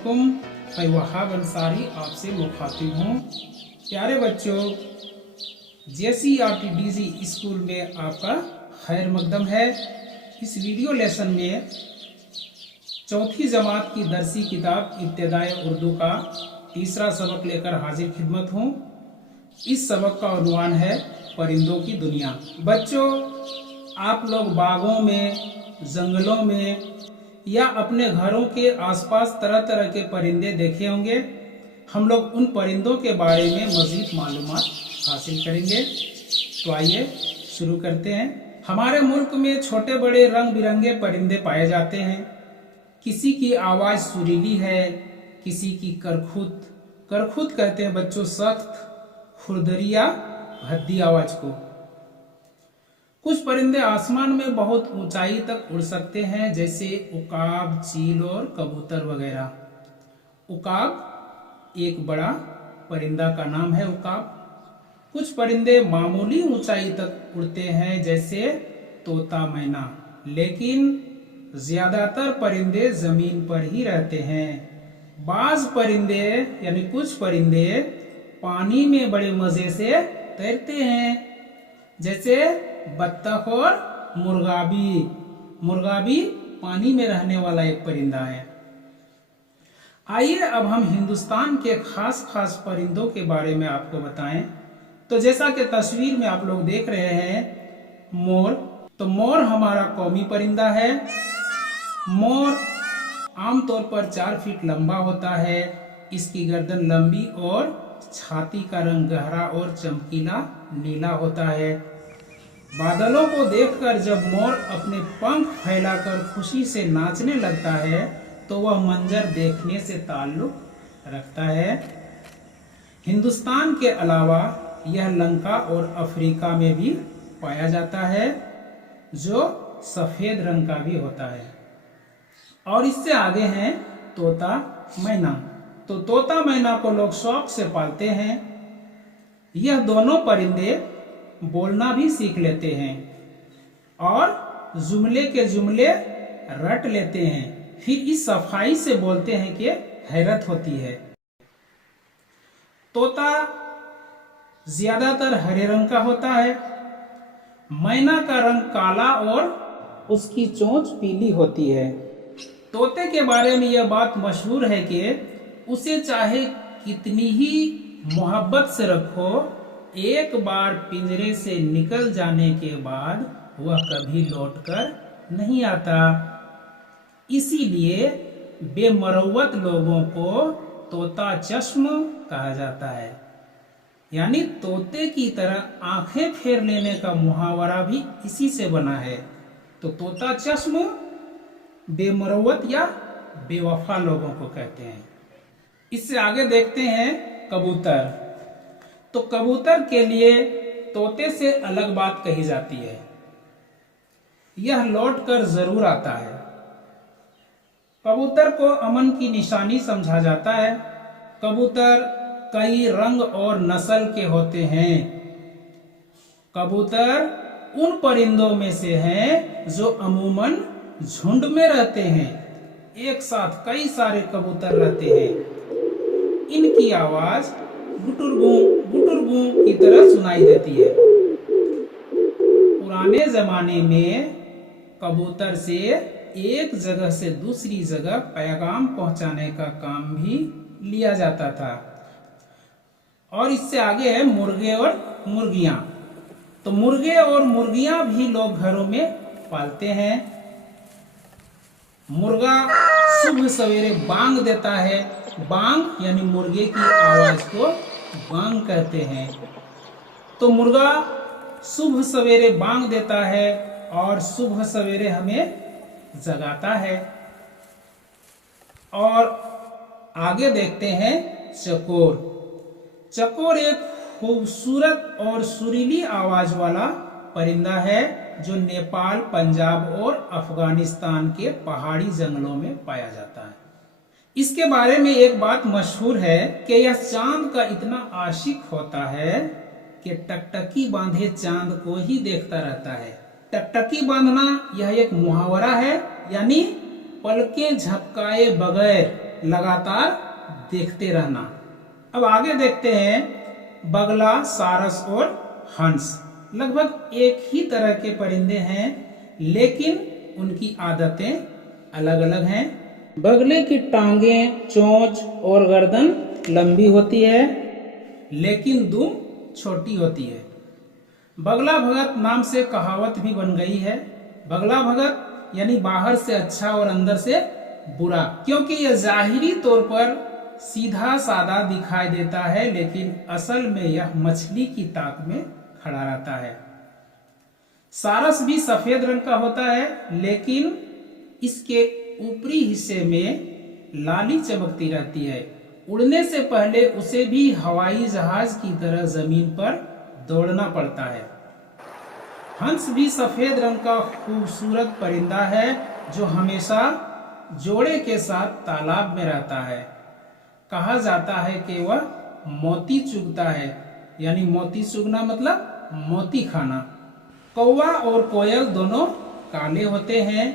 अस्सलामुअलैकुम। मैं वहाब अंसारी आपसे मुखातिब हूँ। प्यारे बच्चों, JCRTDG स्कूल में आपका खैर मकदम है। इस वीडियो लेसन में चौथी जमात की दरसी किताब इब्तिदाए उर्दू का तीसरा सबक लेकर हाजिर खिदमत हूँ। इस सबक का उन्वान है परिंदों की दुनिया। बच्चों, आप लोग बागों में, जंगलों में या अपने घरों के आसपास तरह तरह के परिंदे देखे होंगे। हम लोग उन परिंदों के बारे में मज़ीद मालूमात हासिल करेंगे। तो आइए शुरू करते हैं। हमारे मुल्क में छोटे बड़े रंग बिरंगे परिंदे पाए जाते हैं। किसी की आवाज़ सुरीली है, किसी की करखुत करखुत कहते हैं बच्चों सख्त, खुरदरी या भद्दी आवाज़ को। कुछ परिंदे आसमान में बहुत ऊंचाई तक उड़ सकते हैं, जैसे उकाब, चील और कबूतर वगैरह। उकाब एक बड़ा परिंदा का नाम है उकाब। कुछ परिंदे मामूली ऊंचाई तक उड़ते हैं, जैसे तोता, मैना, लेकिन ज्यादातर परिंदे जमीन पर ही रहते हैं। बाज परिंदे यानी कुछ परिंदे पानी में बड़े मजे से तैरते हैं, जैसे बत्तख और मुर्गाबी। मुर्गाबी पानी में रहने वाला एक परिंदा है। आइए अब हम हिंदुस्तान के खास खास परिंदों के बारे में आपको बताएं। तो जैसा कि तस्वीर में आप लोग देख रहे हैं, मोर। तो मोर हमारा कौमी परिंदा है। मोर आमतौर पर 4 फीट लंबा होता है। इसकी गर्दन लंबी और छाती का रंग गहरा और चमकीला नीला होता है। बादलों को देखकर जब मोर अपने पंख फैलाकर खुशी से नाचने लगता है तो वह मंजर देखने से ताल्लुक रखता है। हिंदुस्तान के अलावा यह लंका और अफ्रीका में भी पाया जाता है, जो सफेद रंग का भी होता है। और इससे आगे हैं तोता, मैना। तो तोता मैना को लोग शौक से पालते हैं। यह दोनों परिंदे बोलना भी सीख लेते हैं और जुमले के जुमले रट लेते हैं। फिर इस सफाई से बोलते हैं कि हैरत होती है। तोता ज्यादातर हरे रंग का होता है। मैना का रंग काला और उसकी चोंच पीली होती है। तोते के बारे में यह बात मशहूर है कि उसे चाहे कितनी ही मोहब्बत से रखो, एक बार पिंजरे से निकल जाने के बाद वह कभी लौटकर नहीं आता। इसीलिए बेमरवत लोगों को तोता चश्म कहा जाता है। यानी तोते की तरह आंखें फेर लेने का मुहावरा भी इसी से बना है। तो तोता चश्म बेमरवत या बेवफा लोगों को कहते हैं। इससे आगे देखते हैं कबूतर। तो कबूतर के लिए तोते से अलग बात कही जाती है। यह लौट कर जरूर आता है। कबूतर को अमन की निशानी समझा जाता है। कबूतर कई रंग और नस्ल के होते हैं। कबूतर उन परिंदों में से हैं जो अमूमन झुंड में रहते हैं। एक साथ कई सारे कबूतर रहते हैं। इनकी आवाज गुटुरगू की तरह सुनाई देती है। पुराने जमाने में कबूतर से एक जगह से दूसरी जगह पैगाम पहुंचाने का काम भी लिया जाता था। और इससे आगे है मुर्गे और मुर्गियां। तो मुर्गे और मुर्गियां भी लोग घरों में पालते हैं। मुर्गा सुबह सवेरे बांग देता है। बांग यानी मुर्गे की आवाज को बांग कहते हैं। तो मुर्गा सुबह सवेरे बांग देता है और सुबह सवेरे हमें जगाता है। और आगे देखते हैं चकोर। चकोर एक खूबसूरत और सुरीली आवाज वाला परिंदा है जो नेपाल, पंजाब और अफगानिस्तान के पहाड़ी जंगलों में पाया जाता है। इसके बारे में एक बात मशहूर है कि यह चांद का इतना आशिक होता है कि टकटकी बांधे चांद को ही देखता रहता है। टकटकी बांधना यह एक मुहावरा है, यानी पलकें झपकाए बगैर लगातार देखते रहना। अब आगे देखते हैं, बगला, सारस और हंस लगभग एक ही तरह के परिंदे हैं, लेकिन उनकी आदतें अलग अलग हैं। बगले की टांगें, चोंच और गर्दन लंबी होती है, लेकिन दुम छोटी होती है। बगला भगत नाम से कहावत भी बन गई है। बगला भगत यानी बाहर से अच्छा और अंदर से बुरा, क्योंकि यह जाहिरी तौर पर सीधा सादा दिखाई देता है, लेकिन असल में यह मछली की ताक में खड़ा रहता है। सारस भी सफेद रंग का होता है, लेकिन इसके ऊपरी हिस्से में लाली चमकती रहती है। उड़ने से पहले उसे भी हवाई जहाज की तरह जमीन पर दौड़ना पड़ता है। हंस भी सफेद रंग का खूबसूरत परिंदा है, जो हमेशा जोड़े के साथ तालाब में रहता है। कहा जाता है कि वह मोती चुगता है, यानी मोती चुगना मतलब मोती खाना। कौवा और कोयल दोनों काले होते हैं।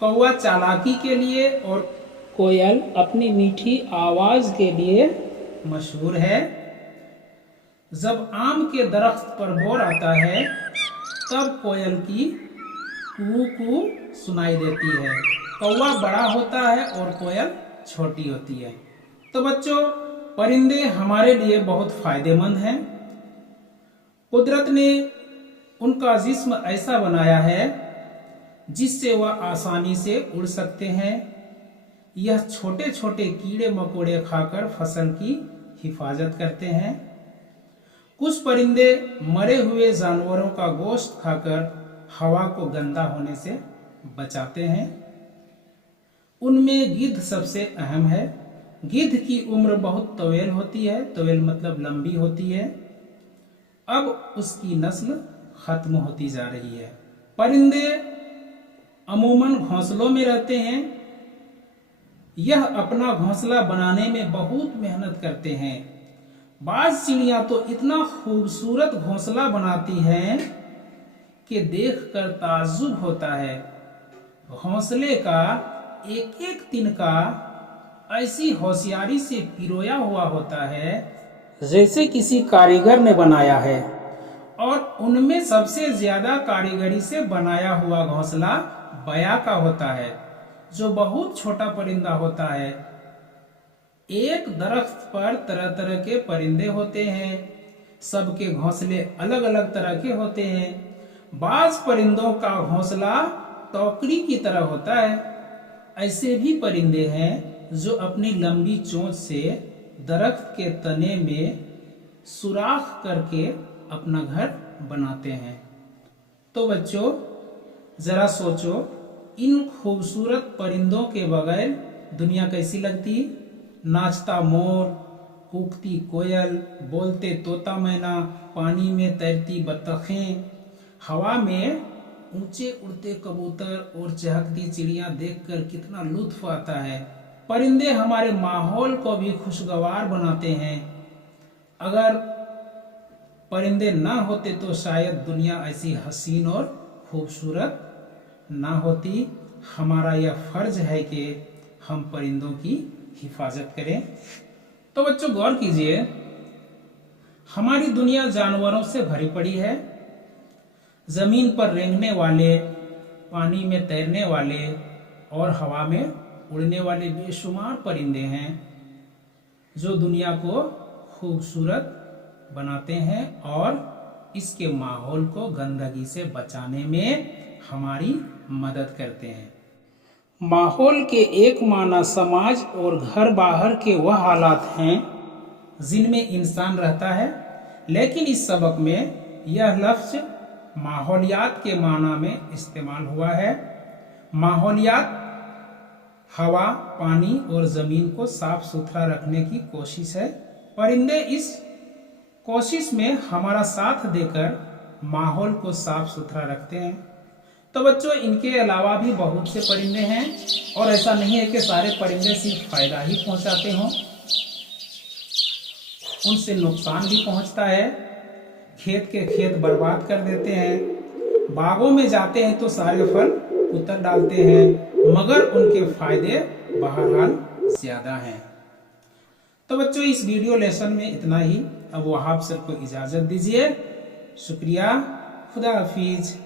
कौवा चालाकी के लिए और कोयल अपनी मीठी आवाज के लिए मशहूर है। जब आम के दरख्त पर बोर आता है, तब कोयल की कू कू सुनाई देती है। कौवा बड़ा होता है और कोयल छोटी होती है। तो बच्चों, परिंदे हमारे लिए बहुत फायदेमंद हैं। कुदरत ने उनका जिस्म ऐसा बनाया है जिससे वह आसानी से उड़ सकते हैं। यह छोटे छोटे कीड़े मकोड़े खाकर फसल की हिफाजत करते हैं। कुछ परिंदे मरे हुए जानवरों का गोश्त खाकर हवा को गंदा होने से बचाते हैं। उनमें गिद्ध सबसे अहम है। गिद्ध की उम्र बहुत तवील होती है, तवील मतलब लंबी होती है। अब उसकी नस्ल खत्म होती जा रही है। परिंदे अमूमन घोंसलों में रहते हैं। यह अपना घोंसला बनाने में बहुत मेहनत करते हैं। बाज चिड़ियां तो इतना खूबसूरत घोंसला बनाती हैं कि देखकर ताज्जुब होता है। घोंसले का एक एक तिनका ऐसी होशियारी से पिरोया हुआ होता है जैसे किसी कारीगर ने बनाया है। और उनमें सबसे ज्यादा कारीगरी से बनाया हुआ घोंसला बया का होता है, जो बहुत छोटा परिंदा होता है। एक दरख्त पर तरह तरह के परिंदे होते हैं। सबके घोंसले अलग अलग तरह के होते हैं। बाज परिंदों का घोंसला टोकरी की तरह होता है। ऐसे भी परिंदे हैं जो अपनी लंबी चोंच से दरख्त के तने में सुराख करके अपना घर बनाते हैं। तो बच्चों, जरा सोचो, इन खूबसूरत परिंदों के बगैर दुनिया कैसी लगती? नाचता मोर, कूकती कोयल, बोलते तोता मैना, पानी में तैरती बतखें, हवा में ऊंचे उड़ते कबूतर और चहकती चिड़ियां देखकर कितना लुत्फ आता है। परिंदे हमारे माहौल को भी खुशगवार बनाते हैं। अगर परिंदे ना होते तो शायद दुनिया ऐसी हसीन और खूबसूरत ना होती। हमारा यह फर्ज है कि हम परिंदों की हिफाजत करें। तो बच्चों, गौर कीजिए, हमारी दुनिया जानवरों से भरी पड़ी है। जमीन पर रेंगने वाले, पानी में तैरने वाले और हवा में उड़ने वाले बेशुमार परिंदे हैं जो दुनिया को खूबसूरत बनाते हैं और इसके माहौल को गंदगी से बचाने में हमारी मदद करते हैं। माहौल के एक माना समाज और घर बाहर के वह हालात हैं जिनमें इंसान रहता है, लेकिन इस सबक में यह लफ्ज माहौलियात के माना में इस्तेमाल हुआ है। माहौलियात हवा, पानी और जमीन को साफ सुथरा रखने की कोशिश है। परिंदे इस कोशिश में हमारा साथ देकर माहौल को साफ सुथरा रखते हैं। तो बच्चों, इनके अलावा भी बहुत से परिंदे हैं और ऐसा नहीं है कि सारे परिंदे सिर्फ फायदा ही पहुंचाते हों, उनसे नुकसान भी पहुंचता है। खेत के खेत बर्बाद कर देते हैं। बागों में जाते हैं तो सारे फल उतर डालते हैं, मगर उनके फायदे बहरहाल ज़्यादा हैं। तो बच्चों इस वीडियो लेसन में इतना ही। अब वहाब सर को इजाज़त दीजिए। शुक्रिया। खुदा हाफिज।